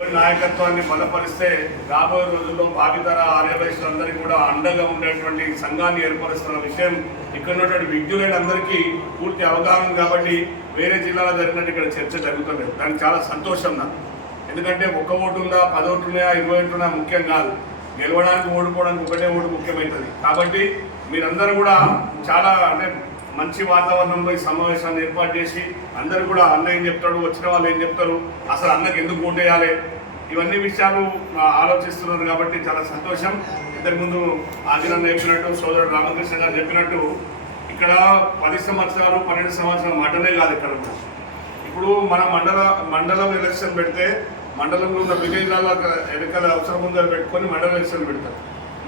నాయకత్వాన్ని బలపరిస్తే రాబోయే రోజుల్లో భావితర ఆర్యవైశ్యులందరికీ కూడా అండగా ఉండేటువంటి సంఘాన్ని ఏర్పరుస్తున్న విషయం ఇక్కడ ఉన్నటువంటి విజ్ఞులైన అందరికీ పూర్తి అవగాహన. కాబట్టి వేరే జిల్లాలో జరిగినట్టు ఇక్కడ చర్చ జరుగుతుంది. దానికి చాలా సంతోషం నాకు. ఎందుకంటే ఒక్క ఓటు ఉందా, 10 ఓట్లు ఉన్నాయా, 20 ఓట్లు ఉన్నాయా ముఖ్యం కాదు. గెలవడానికి ఓడిపోవడానికి ఒకటే ఓటు ముఖ్యమవుతుంది. కాబట్టి మీరందరూ కూడా చాలా మంచి వాతావరణంలో ఈ సమావేశాన్ని ఏర్పాటు చేసి అందరూ కూడా అన్న ఏం చెప్తాడు, వచ్చిన వాళ్ళు ఏం చెప్తారు, అసలు అన్నకి ఎందుకు ఓటు వేయాలి, ఇవన్నీ విషయాలు ఆలోచిస్తున్నారు. కాబట్టి చాలా సంతోషం. ఇంతకుముందు ఆదిరన్న చెప్పినట్టు, సోదరుడు రామకృష్ణ గారు చెప్పినట్టు ఇక్కడ 10 సంవత్సరాలు 12 సంవత్సరాలు మటనే కాదు. ఇక్కడ ఇప్పుడు మన మండలం ఎలక్షన్ పెడితే మండలంలో ఉన్న విలేజ్లలో ఎన్నికల అవసరం ఉందని పెట్టుకొని మండల ఎలక్షన్ పెడతారు.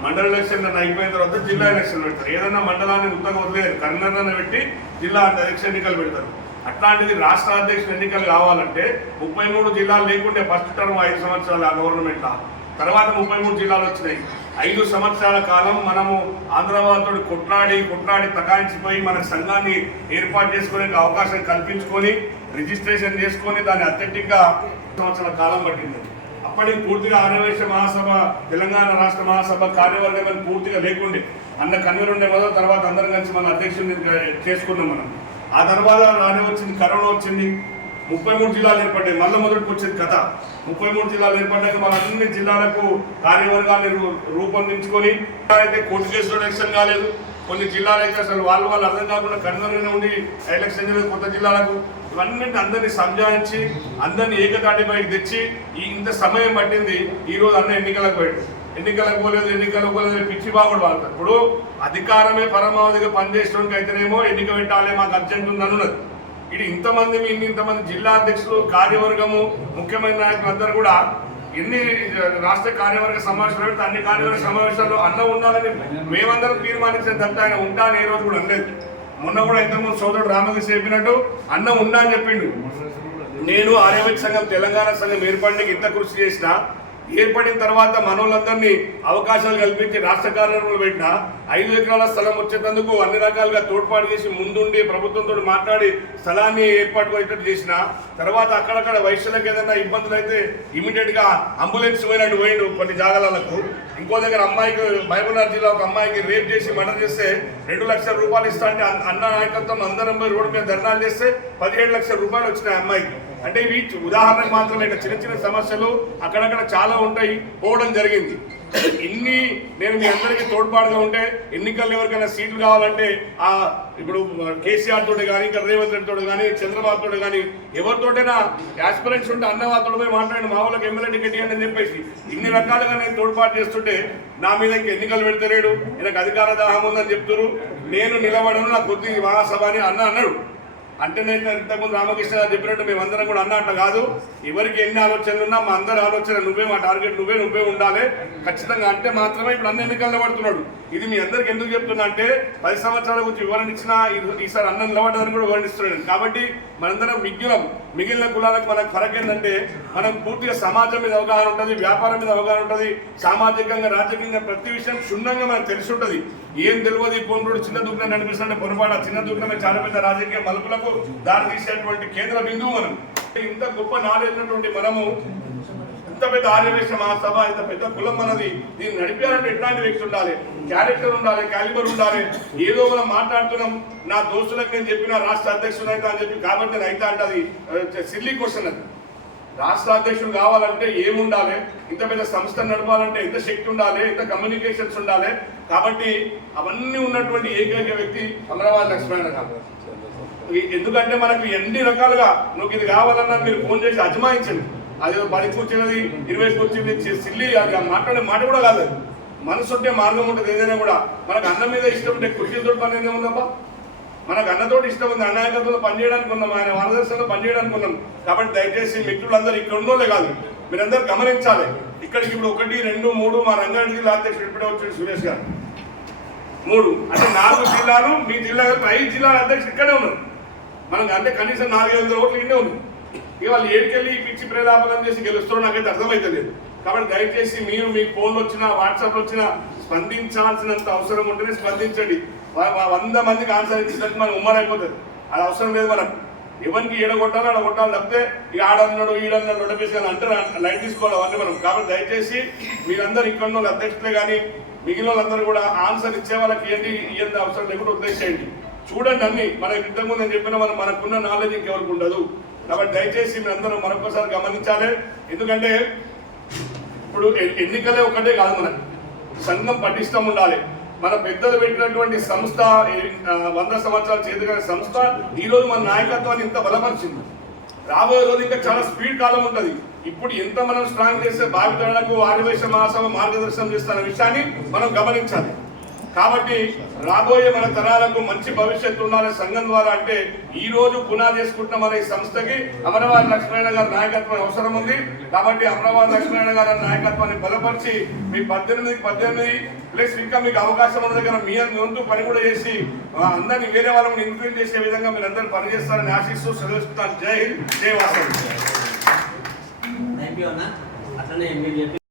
మండల ఎలక్షన్ అయిపోయిన తర్వాత జిల్లా ఎలక్షన్ పెడతారు. ఏదన్నా మండలాన్ని ఉత్తగా వదిలేదు, కన్వీనర్లను పెట్టి జిల్లా అధ్యక్ష ఎన్నికలు పెడతారు. అట్లాంటిది రాష్ట్ర అధ్యక్షుల ఎన్నికలు కావాలంటే 33 జిల్లాలు లేకుంటే ఫస్ట్ టర్మ్ 5 సంవత్సరాలు ఆ గవర్నమెంట్, తర్వాత 33 జిల్లాలు వచ్చినాయి. 5 సంవత్సరాల కాలం మనము ఆంధ్ర వాళ్ళతో కొట్లాడి తకాయించిపోయి మన సంఘాన్ని ఏర్పాటు చేసుకునే అవకాశం కల్పించుకొని రిజిస్ట్రేషన్ చేసుకొని దాన్ని అథెంటిక్గా సంవత్సరాల కాలం పట్టింది. అప్పటికి పూర్తిగా ఆర్యవైశ్య మహాసభ, తెలంగాణ రాష్ట్ర మహాసభ కార్యవర్గం పూర్తిగా లేకుండే. అన్న కన్వీనర్ ఉండే మొదలు, తర్వాత అందరం కలిసి మన అధ్యక్షుడిని చేసుకున్నాం మనం. ఆ తర్వాత రాని వచ్చింది, కరోనా వచ్చింది, 33 జిల్లాలు ఏర్పడ్డాయి. మళ్ళీ మొదటికి వచ్చింది కథ. 33 జిల్లాలు ఏర్పడ్డాక మన అన్ని జిల్లాలకు కార్యవర్గాన్ని రూపొందించుకొని అయితే కోర్టు కేసులో ఎలక్షన్ కాలేదు. కొన్ని జిల్లాలు అయితే అసలు వాళ్ళు అర్థం కాకుండా కన్వీనర్గా ఉండి ఎలక్షన్ చేయలేదు కొత్త జిల్లాలకు. ఇవన్నీ అందరినీ సంజాయించి అందరినీ ఏకతాటిపైకి తెచ్చి ఇంత సమయం పట్టింది. ఈరోజు అన్న ఎన్నికలకు పోలేదు పిచ్చి బాగుడు వాళ్తారు. ఇప్పుడు అధికారమే పరమావధిగా పనిచేయడానికి అయితేనేమో ఎన్నిక పెట్టాలి, మాకు అర్జెంట్ ఉంది అనున్నది. ఇది ఇంతమంది జిల్లా అధ్యక్షులు, కార్యవర్గము, ముఖ్యమైన నాయకులు అందరూ కూడా ఎన్ని రాష్ట్ర కార్యవర్గ సమావేశాలు పెడితే అన్ని కార్యవర్గ సమావేశాల్లో అన్న ఉండాలని మేమందరం తీర్మానించిన తప్ప ఆయన ఉంటా అని ఏ రోజు కూడా అనలేదు. మొన్న కూడా ఇంతకుముందు సోదరుడు రామకృష్ణ చెప్పినట్టు అన్న ఉండా అని చెప్పిండు. నేను ఆర్యవైశ్య సంఘం తెలంగాణ సంఘం ఏర్పడడానికి ఇంత కృషి చేసిన, ఏర్పడిన తర్వాత మనోళ్ళందరినీ అవకాశాలు కల్పించి రాష్ట్ర కార్యాలయంలో పెట్టిన 5 ఎకరాల స్థలం వచ్చేందుకు అన్ని రకాలుగా తోడ్పాటు చేసి ముందుండి ప్రభుత్వంతో మాట్లాడి స్థలాన్ని ఏర్పాటు చేసిన తర్వాత అక్కడక్కడ వైశ్యులకు ఏదైనా ఇబ్బందులు అయితే ఇమీడియట్గా అంబులెన్స్ పోయినట్టు కొన్ని జాగాలకు. ఇంకో దగ్గర అమ్మాయికి మహబూబ్నగర్ జిల్లా ఒక అమ్మాయికి రేప్ చేసి మర్డర్ చేస్తే 2 లక్షల రూపాయలు ఇస్తా అంటే అన్న నాయకత్వం అందరం పోయి రోడ్డు మీద ధర్నాలు చేస్తే 17 లక్షల రూపాయలు వచ్చినాయి అమ్మాయికి. అంటే ఇవి ఉదాహరణకు మాత్రమే, చిన్న సమస్యలు అక్కడక్కడ చాలా ఉంటాయి, పోవడం జరిగింది. ఇన్ని నేను మీ అందరికీ తోడ్పాటుగా ఉంటే ఎన్నికల్లో ఎవరికైనా సీట్లు కావాలంటే ఇప్పుడు కేసీఆర్ తోటి కానీ, ఇంకా రేవంత్ రెడ్డి తోటి కానీ, చంద్రబాబు తోటి కానీ ఎవరితోటైనా యాస్పిరెంట్స్ ఉంటే అన్న వాళ్ళతో పోయి మాట్లాడి మా వాళ్ళకి ఎమ్మెల్యే టికెట్ ఇవ్వండి అని చెప్పేసి ఇన్ని రకాలుగా నేను తోడ్పాటు చేస్తుంటే నా మీద ఇంక ఎన్నికలు పెడతలేడు, నాకు అధికార దాహం ఉందని చెప్తున్నారు. నేను నిలబడను, నాకు కొద్ది మహాసభ అని అన్న అన్నాడు. అంటే నేను ఇంతకుముందు రామకృష్ణ గారు చెప్పినట్టు మేమందరం కూడా అన్న అట్లా కాదు, ఎవరికి ఎన్ని ఆలోచనలు ఉన్నా మా అందరి ఆలోచన నువ్వే, మా టార్గెట్ నువ్వే ఉండాలి ఖచ్చితంగా అంటే మాత్రమే ఇప్పుడు అన్న ఎన్నికల్లో పడుతున్నాడు. ఇది మీ అందరికి ఎందుకు చెప్తున్నా అంటే 10 సంవత్సరాల గురించి వివరణ ఇచ్చినా ఈసారి అన్నం నిలబడ్డారని కూడా వివరణిస్తున్నాడు. కాబట్టి మనందరం మిగిలిన కులాలకు మనకు ఫరక్ ఏంటంటే మనం పూర్తిగా సమాజం మీద అవగాహన ఉంటుంది, వ్యాపారం మీద అవగాహన ఉంటుంది, సామాజికంగా రాజకీయంగా ప్రతి విషయం క్షుణ్ణంగా మనకు తెలిసి ఉంటుంది. ఏం తెలియదు పొన్నుడు చిన్న దుఃఖం కనిపిస్తుంటే పొరపాటు చిన్న దుఃఖమే చాలా పెద్ద రాజకీయ మలుపులకు దారి తీసేటువంటి కేంద్ర బిందువు. మనం ఇంత గొప్ప నాలెడ్జ్ ఉన్నటువంటి మనము ఇంత పెద్ద ఆర్యవైశ్య మహాసభ, ఇంత పెద్ద కులం మనది, దీన్ని నడిపారంటే ఎట్లాంటి వ్యక్తి ఉండాలి, క్యారెక్టర్ ఉండాలి, క్యాలిబర్ ఉండాలి. ఏదో మనం మాట్లాడుతున్నాం, నా దోస్తులకు నేను చెప్పిన రాష్ట్ర అధ్యక్షుడు అయితే అని చెప్పి కాబట్టి నేను అయితే అంటే అది సిల్లీ క్వశ్చన్. అది రాష్ట్ర అధ్యక్షుడు కావాలంటే ఏముండాలి, ఇంత పెద్ద సంస్థ నడపాలంటే ఎంత శక్తి ఉండాలి, ఎంత కమ్యూనికేషన్స్ ఉండాలి. కాబట్టి అవన్నీ ఉన్నటువంటి ఏకైక వ్యక్తి అమరావతి లక్ష్మణ గారు. ఎందుకంటే మనకు ఎన్ని రకాలుగా నువ్వు ఇది కావాలన్నా మీరు ఫోన్ చేసి అజమాయించండి. అది 10 కూర్చున్నది 20 కూర్చుంది సిల్లి, అది మాట్లాడే మాట కూడా కాదు. మనసు ఉంటే మార్గం ఉంటుంది. ఏదైనా కూడా మనకు అన్న మీద ఇష్టం ఉంటే కుర్చీలతో పని ఏముందమ్మా, మనకు అన్నతోటి ఇష్టం ఉంది, అన్నయ్యతో పనిచేయడానికి ఉన్నాం, ఆయన మార్గదర్శనంలో పనిచేయడానికి ఉన్నాం. కాబట్టి దయచేసి మిత్రులందరూ ఇక్కడ ఉన్నోళ్ళే కాదు, మీరందరూ గమనించాలి. ఇక్కడికి ఇప్పుడు 1, 2, 3 మా రంగారెడ్డి జిల్లా అధ్యక్షుడు ఇప్పుడే వచ్చాడు సురేష్ గారు, 3 అంటే 4 జిల్లాలు, మీ జిల్లా 5 జిల్లాల అధ్యక్షుడు ఇక్కడే ఉన్నారు. మనకు అంటే కనీసం 400 ఓట్లు ఇన్నే ఉంది. ఇవాళ ఏడుకెళ్ళి పిచ్చి ప్రేలాపనం చేసి గెలుస్తారో నాకైతే అర్థమైతలేదు. కాబట్టి దయచేసి మీరు మీ ఫోన్లు వచ్చినా, వాట్సాప్లో వచ్చినా స్పందించాల్సినంత అవసరం ఉంటేనే స్పందించండి. 100 మందికి ఆన్సర్ ఇచ్చినట్టు మనం ఉమ్మరైపోతుంది, అది అవసరం లేదు మనకు. ఎవరికి ఈడగొట్టాలో ఆడ కొట్టాలి, లేకపోతే ఇక ఆడన్నాడు ఈడన్నాడు నడిపేసి కానీ అంటే లైట్ తీసుకోవాలి అవన్నీ మనం. కాబట్టి దయచేసి మీరందరూ ఇక్కడ ఉన్న అధ్యక్షులే కానీ మిగిలిన వాళ్ళందరూ కూడా ఆన్సర్ ఇచ్చే వాళ్ళకి ఇవ్వండి అవసరం లేకుండా ఉద్దేశించండి. చూడండి అన్ని మన ఇంతకుముందు నేను చెప్పిన మనకున్న నాలెడ్జ్ ఇంకెవరికి ఉండదు. కాబట్టి దయచేసి మీరందరూ మరొకసారి గమనించాలి. ఎందుకంటే ఇప్పుడు ఎన్నికలే ఒకటే కాదు, మనకి సంఘం పటిష్టం ఉండాలి. మన పెద్దలు పెట్టినటువంటి సంస్థ 100 సంవత్సరాల చేతిగా సంస్థ ఈరోజు మన నాయకత్వాన్ని ఇంత బలపరిచింది. రాబోయే రోజు ఇంకా చాలా స్పీడ్ కాలం ఉంటుంది. ఇప్పుడు ఎంత మనం స్ట్రాంగ్ చేస్తే భావితరాలకు ఆర్యవైశ్య మహాసభ మార్గదర్శనం చేస్తున్న విషయాన్ని మనం గమనించాలి. కాబట్టి రాబోయే మన తరాలకు మంచి భవిష్యత్తు ఉండాలి సంఘం ద్వారా. అంటే ఈ రోజు పునాది చేసుకుంటున్న మన ఈ సంస్థకి అమరవారి లక్ష్మీనారాయణ గారి నాయకత్వం అవసరం ఉంది. కాబట్టి అమరవారి లక్ష్మీనారాయణ గారి నాయకత్వాన్ని బలపరిచి మీ 18 ప్లస్ ఇంకా మీకు అవకాశం ఉన్న దగ్గర మీ వంతు పని కూడా చేసి అందరినీ వేరే వాళ్ళని ఇన్ఫ్లుయెన్స్ చేసే విధంగా మీరు అందరూ పనిచేస్తారని ఆశిస్తూ సెలవుస్తాను. జై హింద్, జై వాసవి.